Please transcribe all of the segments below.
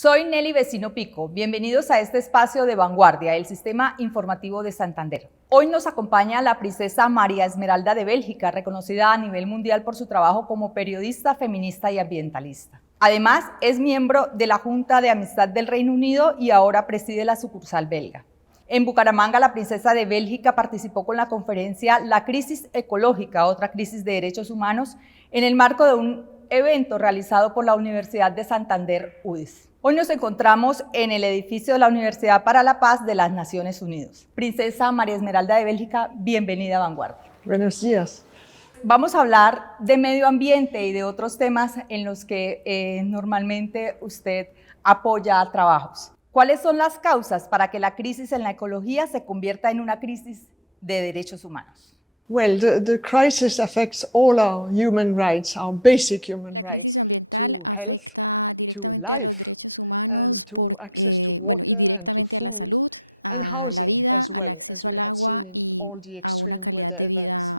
Soy Nelly Vecino Pico, bienvenidos a este espacio de Vanguardia, el sistema informativo de Santander. Hoy nos acompaña la princesa María Esmeralda de Bélgica, reconocida a nivel mundial por su trabajo como periodista, feminista y ambientalista. Además, es miembro de la Junta de Amistad del Reino Unido y ahora preside la sucursal belga. En Bucaramanga, la princesa de Bélgica participó con la conferencia La crisis ecológica, otra crisis de derechos humanos, en el marco de un evento realizado por la Universidad de Santander, UDES. Hoy nos encontramos en el edificio de la Universidad para la Paz de las Naciones Unidas. Princesa María Esmeralda de Bélgica, bienvenida a Vanguardia. Buenos días. Vamos a hablar de medio ambiente y de otros temas en los que normalmente usted apoya trabajos. ¿Cuáles son las causas para que la crisis en la ecología se convierta en una crisis de derechos humanos? Well, the crisis affects all our human rights, our basic human rights, to health, to life, and to access to water and to food, and housing as well, as we have seen in all the extreme weather events.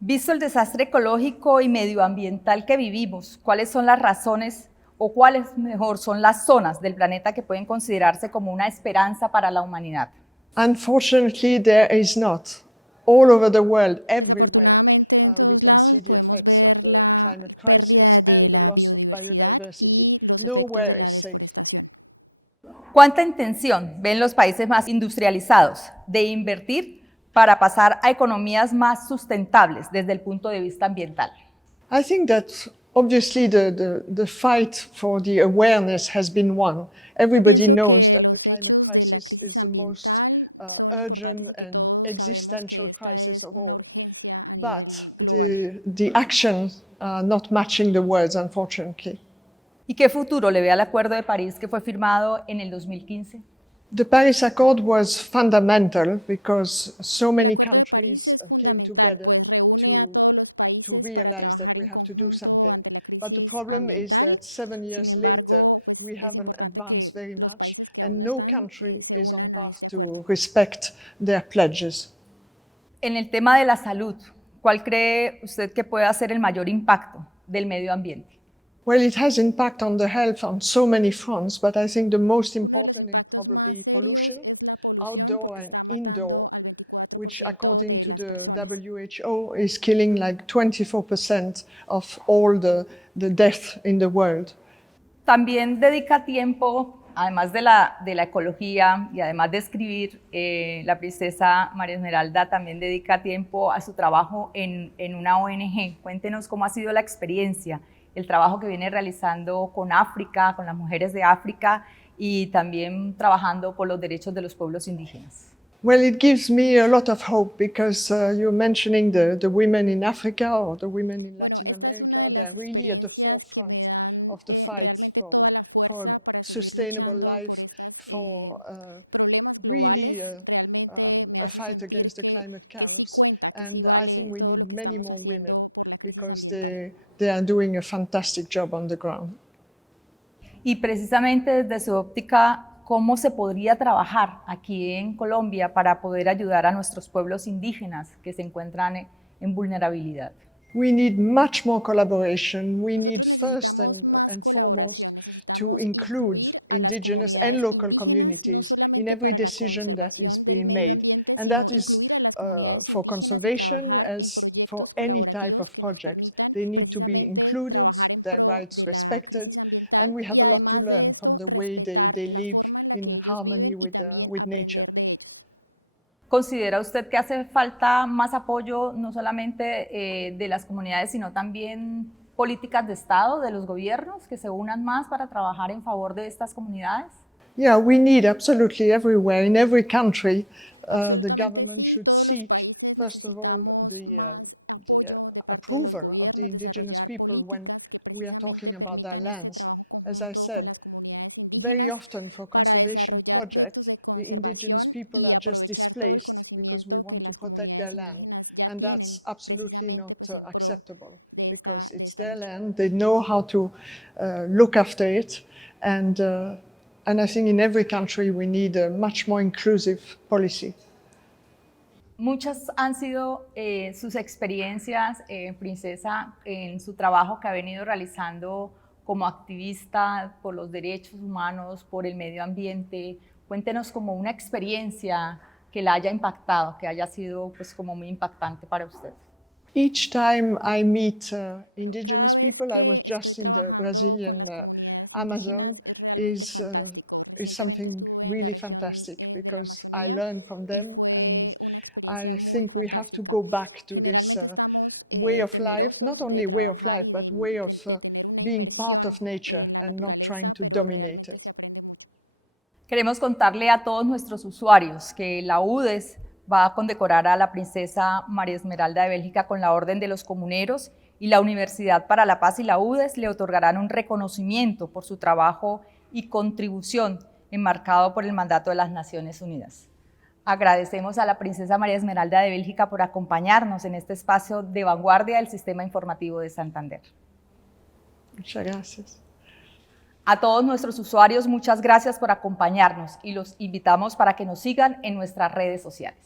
Visto el desastre ecológico y medioambiental que vivimos, ¿cuáles son las razones o cuáles mejor son las zonas del planeta que pueden considerarse como una esperanza para la humanidad? Unfortunately, there is not. All over the world, everywhere, we can see the effects of the climate crisis and the loss of biodiversity. Nowhere is safe. ¿Cuánta intención ven los países más industrializados de invertir para pasar a economías más sustentables desde el punto de vista ambiental? I think that obviously the fight for the awareness has been won. Everybody knows that the climate crisis is the most urgent and existential crisis of all. But the actions are not matching the words, unfortunately. ¿Y qué futuro le ve al Acuerdo de París que fue firmado en el 2015? The Paris Accord was fundamental because so many countries came together to realize that we have to do something. But the problem is that 7 years later, we haven't advanced very much, and no country is on path to respect their pledges. En el tema de la salud, ¿cuál cree usted que puede ser el mayor impacto del medio ambiente? Well, it has impact on the health on so many fronts, but I think the most important is probably pollution, outdoor and indoor, which according to the WHO is killing like 24% of all the death in the world. También dedica tiempo, además de la ecología y además de escribir, la princesa María Esmeralda también dedica tiempo a su trabajo en una ONG. Cuéntenos cómo ha sido la experiencia, el trabajo que viene realizando con África, con las mujeres de África y también trabajando por los derechos de los pueblos indígenas. Well, it gives me a lot of hope because you're mentioning the women in Africa or the women in Latin America. They're really at the forefront of the fight for sustainable life, for really a fight against the climate chaos. And I think we need many more women because they are doing a fantastic job on the ground. Y precisamente desde su óptica, ¿cómo se podría trabajar aquí en Colombia para poder ayudar a nuestros pueblos indígenas que se encuentran en vulnerabilidad? We need much more collaboration. We need first and foremost to include indigenous and local communities in every decision that is being made. And that is for conservation as for any type of project. They need to be included, their rights respected, and we have a lot to learn from the way they live in harmony with nature. ¿Considera usted que hace falta más apoyo, no solamente de las comunidades, sino también políticas de Estado, de los gobiernos, que se unan más para trabajar en favor de estas comunidades? Yeah, we need absolutely everywhere, in every country, the government should seek, first of all, the approval of the indigenous people when we are talking about their lands. As I said, very often for conservation projects, the indigenous people are just displaced because we want to protect their land. And that's absolutely not acceptable because it's their land, they know how to look after it. And I think in every country we need a much more inclusive policy. Muchas han sido sus experiencias, princesa, en su trabajo que ha venido realizando como activista por los derechos humanos, por el medio ambiente. Cuéntenos como una experiencia que la haya impactado, que haya sido pues como muy impactante para usted. Each time I meet indigenous people, I was just in the Brazilian Amazon, is something really fantastic because I learn from them, and I think we have to go back to this way of life, not only way of life, but way of being part of nature and not trying to dominate it. Queremos contarle a todos nuestros usuarios que la UDES va a condecorar a la princesa María Esmeralda de Bélgica con la Orden de los Comuneros, y la Universidad para la Paz y la UDES le otorgarán un reconocimiento por su trabajo y contribución enmarcado por el mandato de las Naciones Unidas. Agradecemos a la princesa María Esmeralda de Bélgica por acompañarnos en este espacio de vanguardia del Sistema Informativo de Santander. Muchas gracias. A todos nuestros usuarios, muchas gracias por acompañarnos y los invitamos para que nos sigan en nuestras redes sociales.